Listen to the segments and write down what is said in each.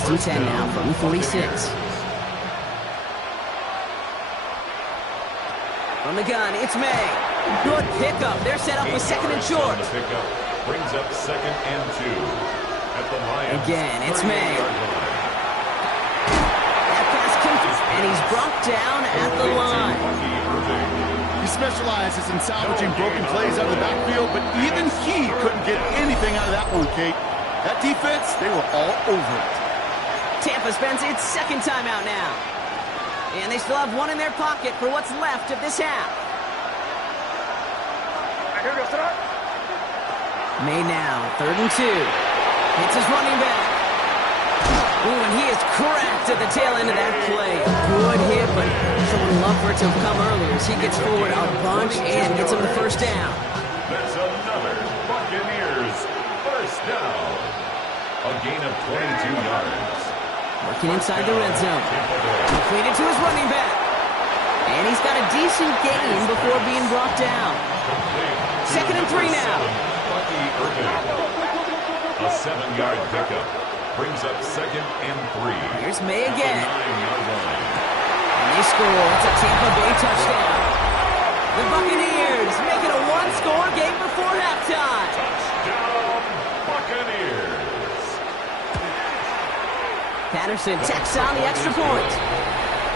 first and 10 now from the 46. From the gun, it's May. Good pickup. They're set up with second and short. The pickup brings up second and 2 at the Lions. Again, it's May. That pass and he's brought down at the line. He specializes in salvaging broken plays out of the backfield, but even he couldn't get anything out of that one, Kate. That defense, they were all over it. Tampa spends its second timeout now. And they still have one in their pocket for what's left of this half. May now, 3rd and 2. Hits his running back. Ooh, and he is cracked at the tail end of that play. Good hit, but someone love for it to have come earlier as he gets forward a bunch and gets him the first down. That's another Buccaneers first down. A gain of 22 yards. Working inside the red zone. Completed to his running back. And he's got a decent gain before being brought down. 2nd and 3 now. A 7-yard pickup brings up 2nd and 3. Here's May again. And they score. It's a Tampa Bay touchdown. The Buccaneers make it a one-score game before halftime. Touchdown, Buccaneers. Patterson tacks on the extra point.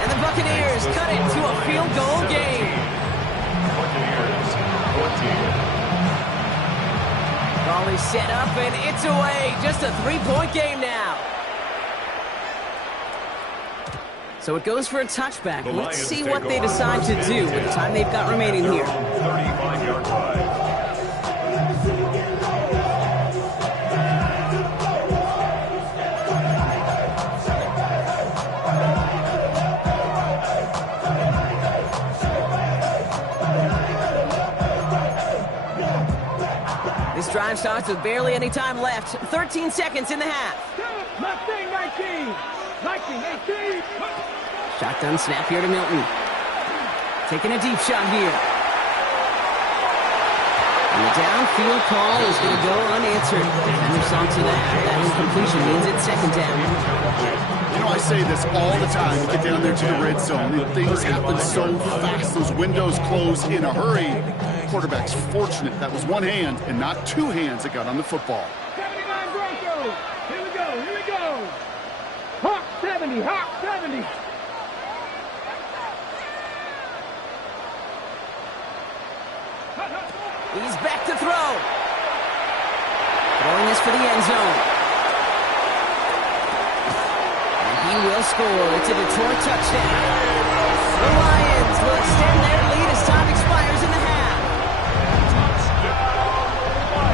And the Buccaneers cut it to a field goal game. Buccaneers 14. Ball is set up and it's away. Just a 3-point game now. So it goes for a touchback. Let's see what they decide to do with the time they've got remaining here. 35-yard drive. This drive starts with barely any time left. 13 seconds in the half. Mustang 19, 18. Shotgun snap here to Milton. Taking a deep shot here. And the downfield call is going to go unanswered. Defender saw to that. That incompletion means it's 2nd down. You know, I say this all the time. You get down there to the red zone, and things happen so fast. Those windows close in a hurry. Quarterback's fortunate that was one hand and not two hands that got on the football. 79 Broncos. Here we go. Hawk 70. He's back to throw. Throwing this for the end zone. And he will score. It's a Detroit touchdown. The Lions will extend their lead as time expires in the half.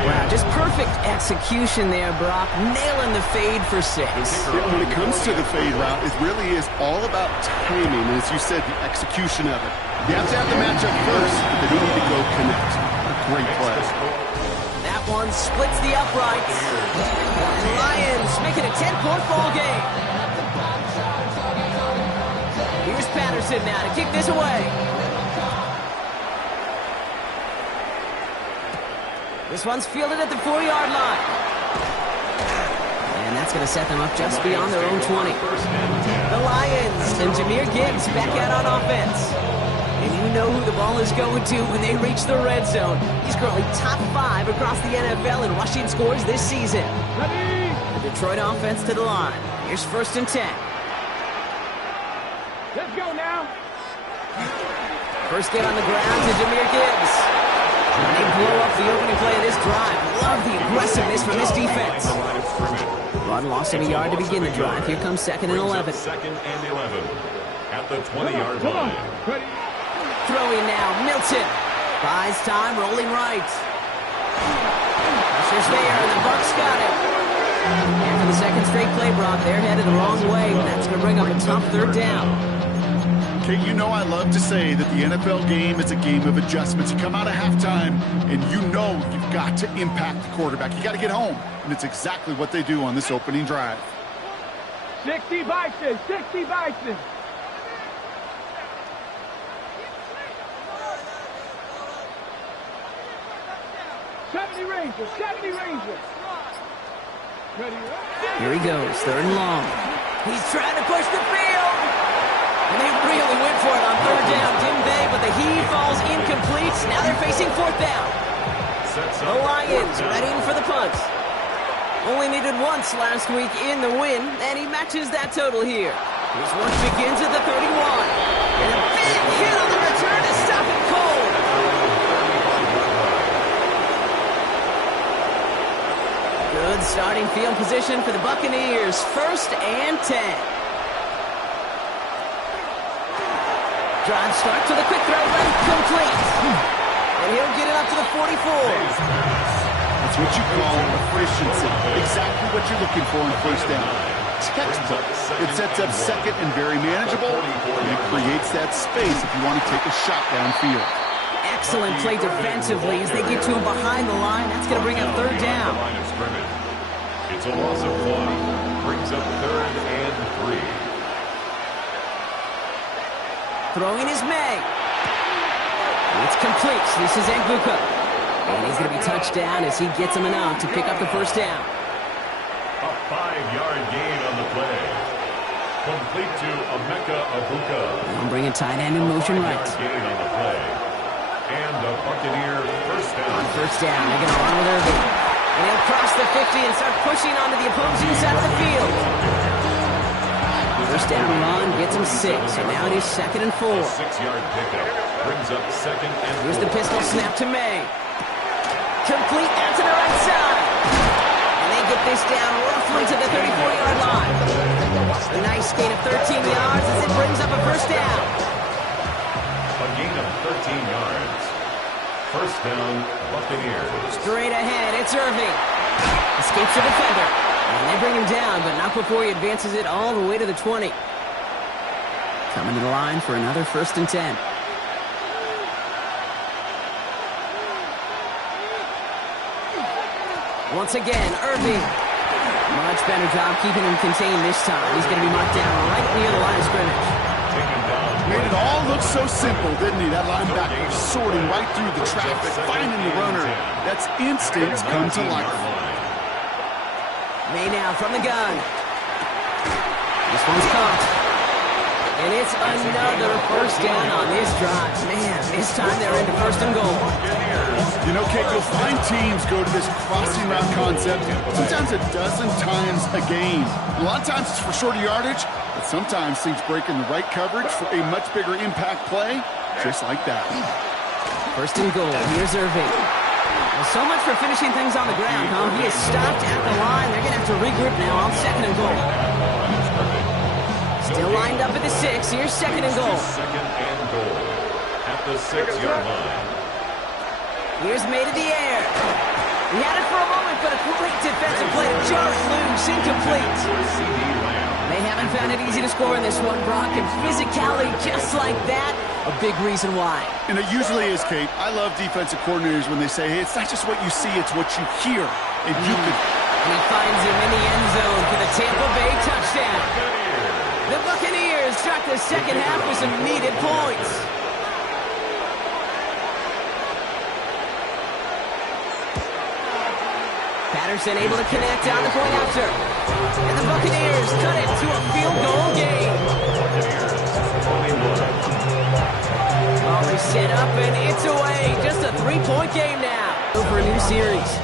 Wow, just perfect execution there, Brock. Nailing the fade for 6. Yeah, when it comes to the fade route, it really is all about timing. And as you said, the execution of it. You have to have the matchup first, but then you need to go connect. Great play. That one splits the uprights. And the Lions make it a 10-point ball game. Here's Patterson now to kick this away. This one's fielded at the 4-yard line. And that's going to set them up just beyond their own 20. The Lions and Jahmyr Gibbs back out on offense. And you know who the ball is going to when they reach the red zone. He's currently top 5 across the NFL in rushing scores this season. The Detroit offense to the line. Here's 1st and 10. Let's go now. First get on the ground to Jahmyr Gibbs. And they blow up the opening play of this drive. Love the aggressiveness from this defense. Run lost him a yard to begin the drive. Here comes 2nd and 11. 2nd and 11 at the 20-yard line. Throwing now, Milton. Buys time, rolling right. Pressure's there, and the Bucs got it. And for the 2nd straight play, Brock, they're headed the wrong way. That's going to bring up a tough 3rd down. Okay, you know I love to say that the NFL game is a game of adjustments. You come out of halftime, and you know you've got to impact the quarterback. You got to get home, and it's exactly what they do on this opening drive. 60 Bison. 70 Rangers. Here he goes, 3rd and long. He's trying to push the field. And they really went for it on 3rd down, didn't they? But the heave falls incomplete. Now they're facing 4th down. The Lions readying for the punt. Only needed once last week in the win, and he matches that total here. His work begins at the 31. And a big hit on the return to stop it cold. Good starting field position for the Buccaneers. 1st and 10. Drive start to the quick throw, right, complete. And he'll get it up to the 44. That's what you call efficiency. Exactly what you're looking for in 1st down. Textbook. It sets up 2nd and very manageable, and it creates that space if you want to take a shot downfield. Excellent play defensively as they get to him behind the line. That's going to bring up 3rd down. It's a loss of 1. Brings up 3rd and 3. Throwing is May. It's complete. This is Egbuka. And he's going to be touched down as he gets him enough to pick up the 1st down. A 5-yard gain on the play. Complete to Emeka Egbuka. I'm bringing tight end in motion right. Gain on the play. And the Buccaneer 1st down. On 1st down, they're going to run with Irving. And he'll cross the 50 and start pushing onto the opposing side of the field. 1st down run gets him 6, and now it is 2nd and 4. 6-yard pickup brings up 2nd and 4. Here's the pistol snap to May. Complete out to the right side. And they get this down roughly to the 34-yard line. A nice gain of 13 yards as it brings up a 1st down. A gain of 13 yards. 1st down, Buccaneers. Straight ahead, it's Irving. Escapes the defender. And they bring him down, but not before he advances it all the way to the 20. Coming to the line for another 1st and 10. Once again, Irving. Much better job keeping him contained this time. He's going to be marked down right near the line of scrimmage. Made it all look so simple, didn't he? That linebacker sorting right through the traffic, finding the runner. That's instincts come to life. May now from the gun. This one's caught. And it's another 1st down on this drive. Man, this time they're into 1st and goal. You know, Kate, you'll find teams go to this crossing route concept sometimes a dozen times a game. A lot of times it's for shorter yardage, but sometimes teams break in the right coverage for a much bigger impact play, just like that. 1st and goal. Here's Irving. Well, so much for finishing things on the ground, huh? He is stopped at the line. They're going to have to regroup now on 2nd and goal. Still lined up at the 6. Here's 2nd and goal. 2nd and goal at the 6-yard line. Here's May to the air. He had it for a moment, but a great defensive play to jar it loose. Incomplete. They haven't found it easy to score in this one, Brock, and physicality just like that, a big reason why. And it usually is, Kate. I love defensive coordinators when they say, hey, it's not just what you see, it's what you hear. And you can... And he finds him in the end zone for the Tampa Bay touchdown. The Buccaneers start the 2nd half with some needed points. Patterson able to connect on the point after. And the Buccaneers cut it to a field goal game. Already set up and it's away. Just a 3-point game now. For a new series.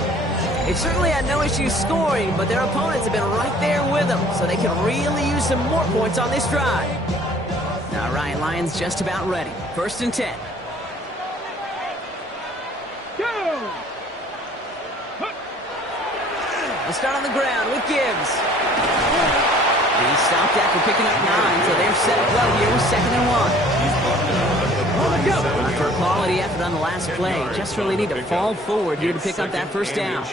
They certainly had no issues scoring, but their opponents have been right there with them, so they can really use some more points on this drive. All right, Lions just about ready. 1st and 10. They'll start on the ground with Gibbs. He stopped after picking up 9, so they're set up well here with 2nd and 1. After a quality effort on the last play, just really need to fall forward here to pick up that 1st down.